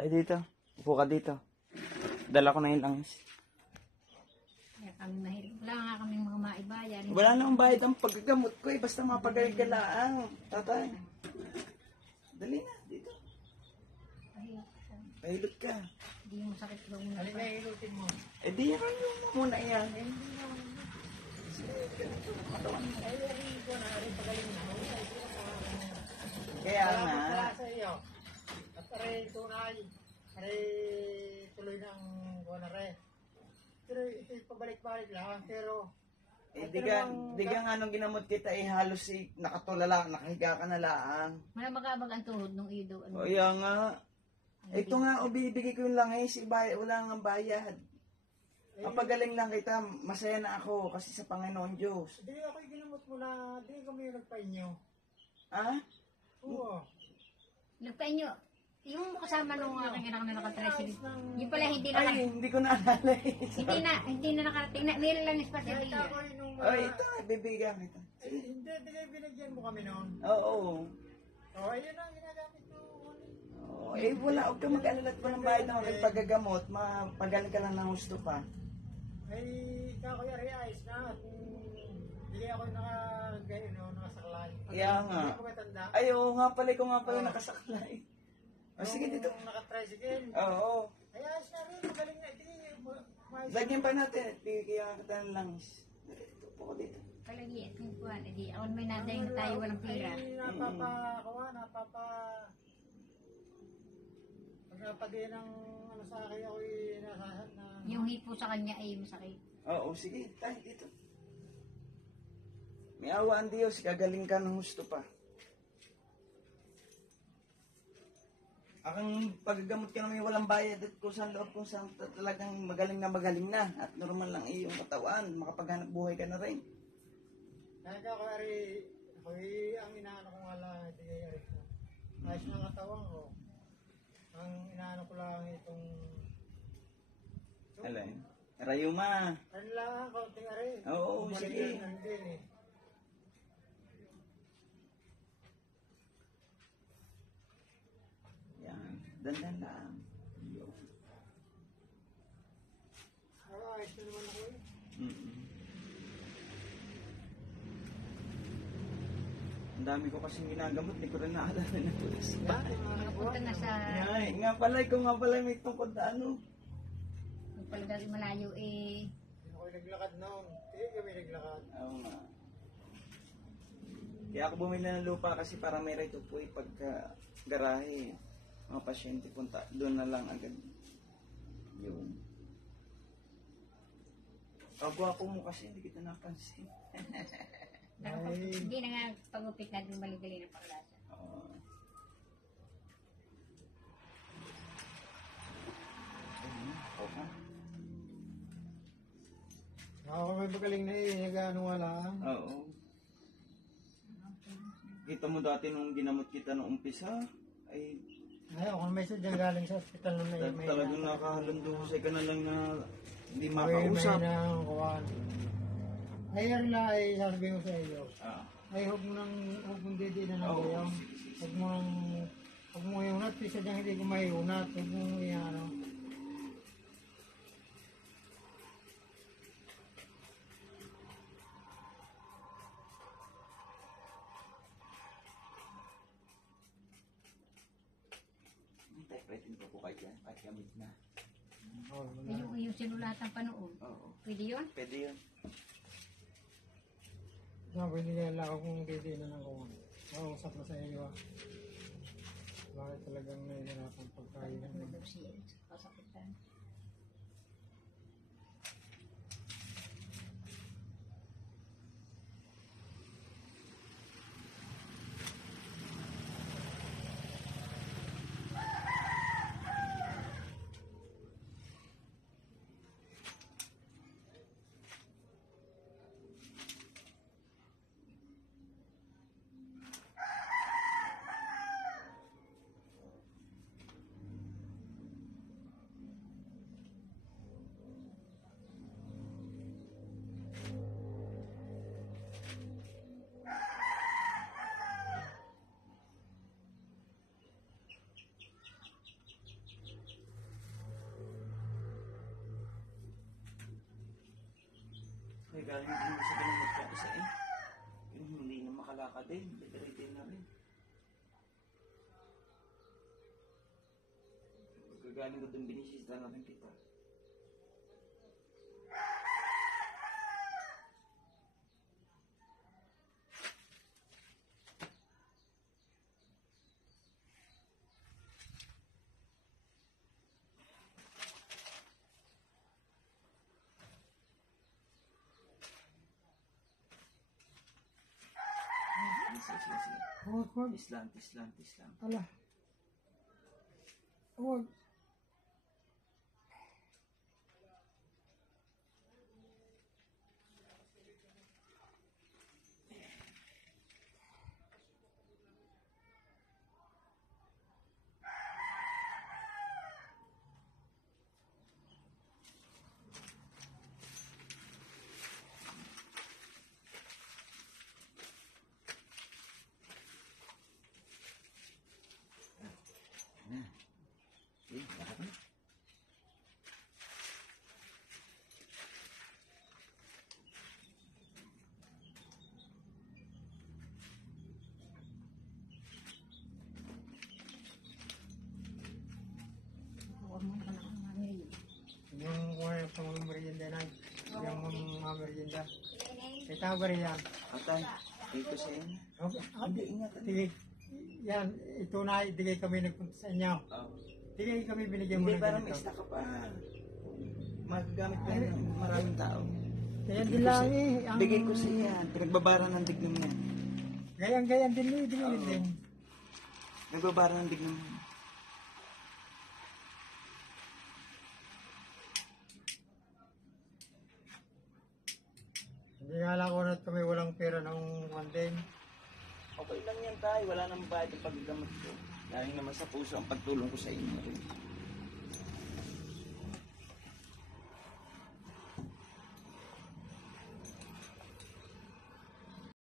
Tayo dito. Upo ka dito. Dala ko na yung langis. Kaya kami mahirap. Wala nga kami mga maibayan. Wala namang bayad ang paggagamot ko eh. Basta mapagaling ka lang. Tatay. Dali na. Dito. Pahilot ka. Hindi mo sakit daw muna. Alin na hilutin mo? Eh di yan yung muna yan. Kaya nga. Salamat sa iyo. At aray tunay. Aray tuloy ng buwan na rin. Pero ito pabalik-balik lang. Pero Di ka nga nung ginamot kita eh halos nakatulala, nakahiga ka na lang. Malamagabag ang tuhod nung ido. O iya nga. Ito nga, bibigay ko yung langis, wala nga bayad. Kapagaling lang kita, masaya na ako kasi sa Panginoon Diyos. di ako'y ginamot mo na di kami nagpainyo. Ha? Oo. Nagpainyo. Yung kasama nung aking anak na nakatricycle. Yung pala hindi na Ay, hindi ko naalala eh. hindi na nakarating. Meron lang Kahit espasyon ako'y nung... Ay, ito, bibigyan kita. Hindi, binigyan mo kami noon. Oo. O, ayun ang ginagamit mo. Oh, eh wala, huwag ka mag-alala at walang bayad naman kay paggagamot. Mapagaling ka lang ng gusto pa. Ay, ikaw kuya realize na. At hindi ako nakasaklay. Kaya nga. Hindi ko matanda. Ay, oo nga pala, ikaw nga pala nakasaklay. O sige dito. Nung nakatricycle. Oo. Ay, ayos na rin. Magaling na. Lagyan pa natin at bigyan kita ng langis. Dito po ko dito. Palagi at yung kuhan. Edi ako may nadayo na tayo walang pira. Ay, pag napagyan ng ano sa akin, ako'y nasahan na... Yung hipo sa kanya ay masakit. Oo, sige, tayo dito. May awa ang Diyos, gagaling ka ng gusto pa. Akang paggagamot ka naman walang bayad at kung saan loob kung saan talagang magaling na at normal lang iyong katawan, makapaghanap buhay ka na rin. Kaya ako, ako'y ang inaano ko nga lang, hindi kayo aris ko. Ayos ng katawan ko. Ang inaano ko lang itong... Alay, Rayuma. Ano lang, kaunting aris. Oo, sige. Nandun eh. Yan, dandan lang. Yun. Ayos na naman ako eh. Ang dami ko kasing ginagamot, hindi ko rin naalala na pulis. Nakapunta na sa... Ay, nga pala, may tungkod na ano. Yung pala dahil malayo eh. Hindi ako'y naglakad noon. Hindi kami naglakad. Oo nga. Kaya ako bumili ng lupa kasi para may right of way pagka garahe. Mga pasyente punta, doon na lang agad. Yun. Pagwapo mo kasi, hindi kita napansin. Hindi na nga pagupit na bumalik-gali ng paklasa. Oo. Okay. Ako may magaling na eh. Nag-ano wala. Oo. Kita mo dati nung ginamot kita nung umpisa, ay Ay, ako may sadyang galing sa hospital nun na may... talagang nakahalandusay ka na lang na hindi May makausap. nang kuwan. Ay, Arla, ay sasabihin ko sa iyo. Ah. Ay, huwag mong didi na Oo. kayo. Huwag mo iunat. Sadyang hindi ko maiunat. Huwag mo ano. Typewriting ko po kayo dyan, at gamit na. Oh, Yung sinulatan pa noon. Oo. Pwede yun? Pwede yun. pwede nila ako kung didi na ng kuwan. Usap na sa iyo. Bakit talagang nahihirapan pagkain? Kasakitan. galing din sa ganun magkaisa eh. Yung hindi na makalakad eh. Bedridden na rin. Gagaling ko dun, binisita na rin kita. Sige. Huwag. Tislan. Ala. Huwag. Sige, lakad na. Huwag mo ka na kang mamili. Yung mga merienda na. Yung mga merienda. Kita ba rin yan? Atay, dito sa inyo. Okay. Hindi, ingat. Sige. Yan, ito na, digay kami nagpunta sa inyo. Digay kami binigyan mo Hindi, ng para may ganito. stock ka pa. Magagamit pa yun ng maraming tao. Kaya Bigay din ko lang sa- eh. Bigay ko sa iyan. Pinagbabara ng dignum yan. Gayang-gayang din eh. Digay Oo. din. Nagbabara ng dignum yan. Hindi nga lang ko na kami walang pera ng one day. Okay lang yan tayo. Wala nang bayad ang paggamot ko. Dahil naman sa puso ang pagtulong ko sa inyo.